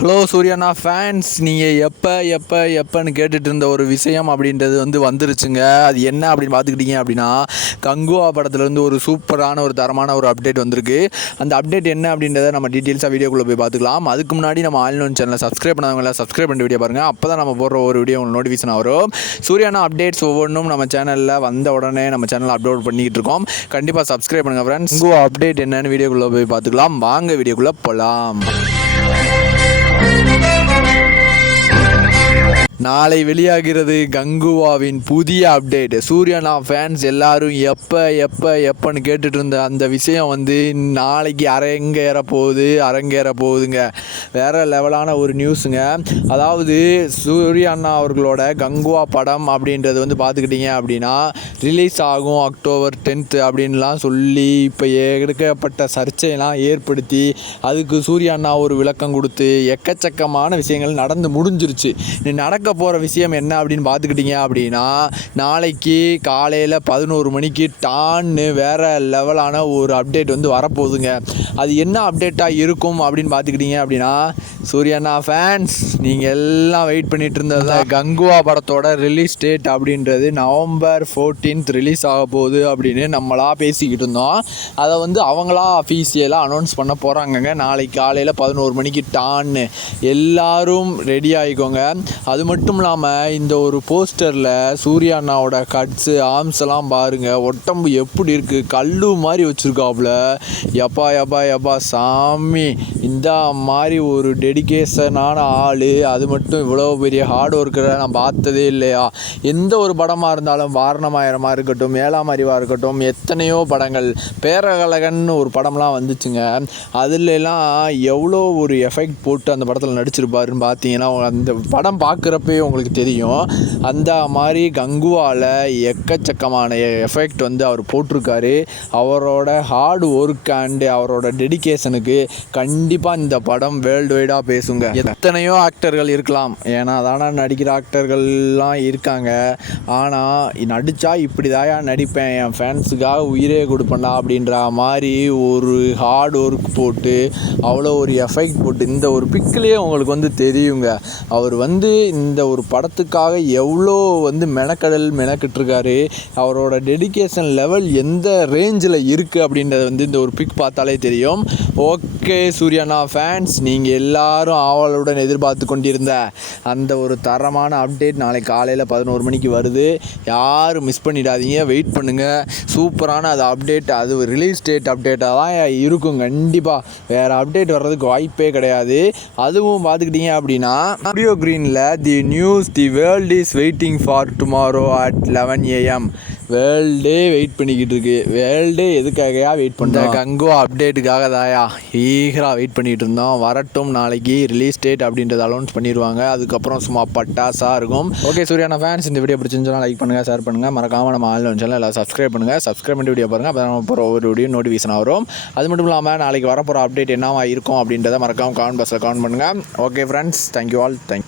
Hello சூர்யாண்ணா fans நீங்கள் எப்போ எப்போ எப்போன்னு கேட்டுட்டு இருந்த ஒரு விஷயம் அப்படின்றது வந்து வந்துருச்சுங்க. அது என்ன அப்படின்னு பார்த்துக்கிட்டீங்க அப்படின்னா கங்குவா படத்துலேருந்து ஒரு சூப்பரான ஒரு தரமான ஒரு அப்டேட் வந்திருக்கு. அந்த அப்டேட் என்ன அப்படின்றத நம்ம டீட்டெயில்ஸாக வீடியோக்குள்ளே போய் பார்த்துக்கலாம். அதுக்கு முன்னாடி நம்ம ஆன்லைன் சேனலை சப்ஸ்கிரைப் பண்ணவங்கள சப்ஸ்கிரைப் பண்ணி வீடியோ பாருங்கள் அப்போ தான் நம்ம போடுற ஒரு வீடியோ உங்களுக்கு நோட்டிஃபிகேஷன் வரும். சூர்யானா அப்டேட்ஸ் ஒவ்வொன்றும் நம்ம சேனலில் வந்த உடனே நம்ம சேனலில் அப்லோட் பண்ணிக்கிட்டு இருக்கோம். கண்டிப்பாக சப்ஸ்கிரைப் பண்ணுங்கள் ஃப்ரெண்ட்ஸ் கங்குவா. அப்டேட் என்னன்னு வீடியோக்குள்ளே போய் பார்த்துக்கலாம். வாங்க வீடியோக்குள்ளே போகலாம் Thank you. நாளை வெளியாகிறது கங்குவாவின் புதிய அப்டேட் சூர்யானா ஃபேன்ஸ் எல்லாரும் எப்போ எப்போ எப்போன்னு கேட்டுட்டு இருந்த அந்த விஷயம் வந்து நாளைக்கு அரங்கேற போகுது அரங்கேற போகுதுங்க வேற லெவலான ஒரு நியூஸுங்க அதாவது சூர்யா அண்ணா அவர்களோட கங்குவா படம் அப்படின்றது வந்து பார்த்துக்கிட்டிங்க அப்படின்னா ரிலீஸ் ஆகும் அக்டோபர் டென்த்து அப்படின்லாம் சொல்லி இப்போ எடுக்கப்பட்ட சர்ச்சையெல்லாம் ஏற்படுத்தி அதுக்கு சூர்யா அண்ணா ஒரு விளக்கம் கொடுத்து எக்கச்சக்கமான விஷயங்கள் நடந்து முடிஞ்சிருச்சு. நடக்க நடக்க போகிற விஷயம் என்ன அப்படின்னு பார்த்துக்கிட்டிங்க அப்படின்னா நாளைக்கு காலையில் பதினோரு மணிக்கு டான்னு வேறு லெவலான ஒரு அப்டேட் வந்து வரப்போகுதுங்க. அது என்ன அப்டேட்டாக இருக்கும் அப்படின்னு பார்த்துக்கிட்டிங்க அப்படின்னா சூர்யண்ணா ஃபேன்ஸ் நீங்கள் எல்லாம் வெயிட் பண்ணிட்டு இருந்தது கங்குவா படத்தோட ரிலீஸ் டேட் அப்படின்றது நவம்பர் ஃபோர்டீன்த் ரிலீஸ் ஆக போகுது அப்படின்னு நம்மளா பேசிக்கிட்டு இருந்தோம். அதை வந்து அவங்களா அஃபீஷியலாக அனௌன்ஸ் பண்ண போகிறாங்கங்க நாளைக்கு காலையில் பதினோரு மணிக்கு டான்னு எல்லாரும் ரெடி ஆகிக்கோங்க அது மட்டும் இல்லாமல் இந்த ஒரு போஸ்டரில் சூர்யா அண்ணாவோட கட்ஸு ஆர்ம்ஸ் எல்லாம் பாருங்கள் உடம்பு எப்படி இருக்குது கல்லு மாதிரி வச்சுருக்காப்புல எப்பா எப்பா எப்பா சாமி. இந்த மாதிரி ஒரு டெடி டெடிக்கேஷனான ஆள். அது மட்டும் இவ்வளோ பெரிய ஹார்ட் ஒர்க்கரை நான் பார்த்ததே இல்லையா? எந்த ஒரு படமாக இருந்தாலும் வாரணமாயிரமாக இருக்கட்டும் ஏழாம் அறிவாக இருக்கட்டும் எத்தனையோ படங்கள். பேரகலகன் ஒரு படம்லாம் வந்துச்சுங்க. அதுலலாம் எவ்வளோ ஒரு எஃபெக்ட் போட்டு அந்த படத்தில் நடிச்சிருப்பாருன்னு பார்த்தீங்கன்னா அந்த படம் பார்க்குறப்பே உங்களுக்கு தெரியும். அந்த மாதிரி கங்குவால எக்கச்சக்கமான எஃபெக்ட் வந்து அவர் போட்டிருக்காரு. அவரோட ஹார்ட் ஒர்க் அண்டு அவரோட டெடிகேஷனுக்கு கண்டிப்பாக இந்த படம் வேர்ல்டு வைடாக பேசுங்க. எத்தனையோ ஆக்டர்கள் இருக்கலாம். ஏன்னா தானே நடிக்கிற ஆக்டர்கள்லாம் இருக்காங்க. ஆனால் நடித்தா இப்படி தாயா நடிப்பேன். என் ஃபேன்ஸுக்காக உயிரே கொடுப்பேன்டா அப்படின்ற மாதிரி ஒரு ஹார்ட் ஒர்க் போட்டு அவ்வளோ ஒரு எஃபெக்ட் போட்டு இந்த ஒரு பிக்கிலே உங்களுக்கு வந்து தெரியுங்க. அவர் வந்து இந்த ஒரு படத்துக்காக எவ்வளோ வந்து மெனக்கடல் மெனக்கிட்டுருக்காரு. அவரோட டெடிகேஷன் லெவல் எந்த ரேஞ்சில் இருக்குது அப்படின்றத வந்து இந்த ஒரு பிக் பார்த்தாலே தெரியும். ஓகே சூர்யானா ஃபேன்ஸ் நீங்கள் எல்லா எல்லாரும் ஆவலுடன் எதிர்பார்த்து கொண்டிருந்த அந்த ஒரு தரமான அப்டேட் நாளை காலையில் பதினோரு மணிக்கு வருது. யாரும் மிஸ் பண்ணிடாதீங்க. வெயிட் பண்ணுங்கள் சூப்பரான அது அப்டேட் அது ரிலீஸ் டேட் அப்டேட்டாக தான் இருக்கும். கண்டிப்பாக வேறு அப்டேட் வர்றதுக்கு வாய்ப்பே கிடையாது. அதுவும் பார்த்துக்கிட்டிங்க அப்படின்னா ஆடியோ க்ரீனில் the news the world is waiting for tomorrow at eleven AM வேர்ல்டே wait பண்ணிக்கிட்டு இருக்கு. வேர்ல்டே எதுக்காகயா வெயிட் பண்ணுற கங்கோ அப்டேட்டுக்காக தாயா? ஈகராக வெயிட் பண்ணிகிட்டு இருந்தோம். வரட்டும் நாளைக்கு. ரிலீஸ் டேட் அப்படின்றத அனௌன்ஸ் பண்ணிடுவாங்க அதுக்கப்புறம் சும்மா பட்டாசாக இருக்கும். ஓகே சூர்யானா ஃபேன்ஸ் இந்த வீடியோ பிடிச்சிருந்துச்சுன்னா லைக் பண்ணுங்கள் ஷேர் பண்ணுங்கள் மறக்காமல் நம்ம ஆன்லைன் சேனல் எல்லாம் சப்ஸ்கிரைப் பண்ணுங்கள் சப்ஸ்கிரைப் பண்ணி வீடியோ பாருங்கள் அப்போ நம்ம போகிற ஒவ்வொரு வீடியோ நோட்டிஃபிகேஷன் வரும். அது மட்டும் இல்லாமல் நாளைக்கு வரப்போகிற அப்டேட் என்னவா இருக்கும் அப்படின்றத மறக்காமல் கமெண்ட் பாக்ஸில் கமெண்ட் பண்ணுங்கள் okay friends thank you all thank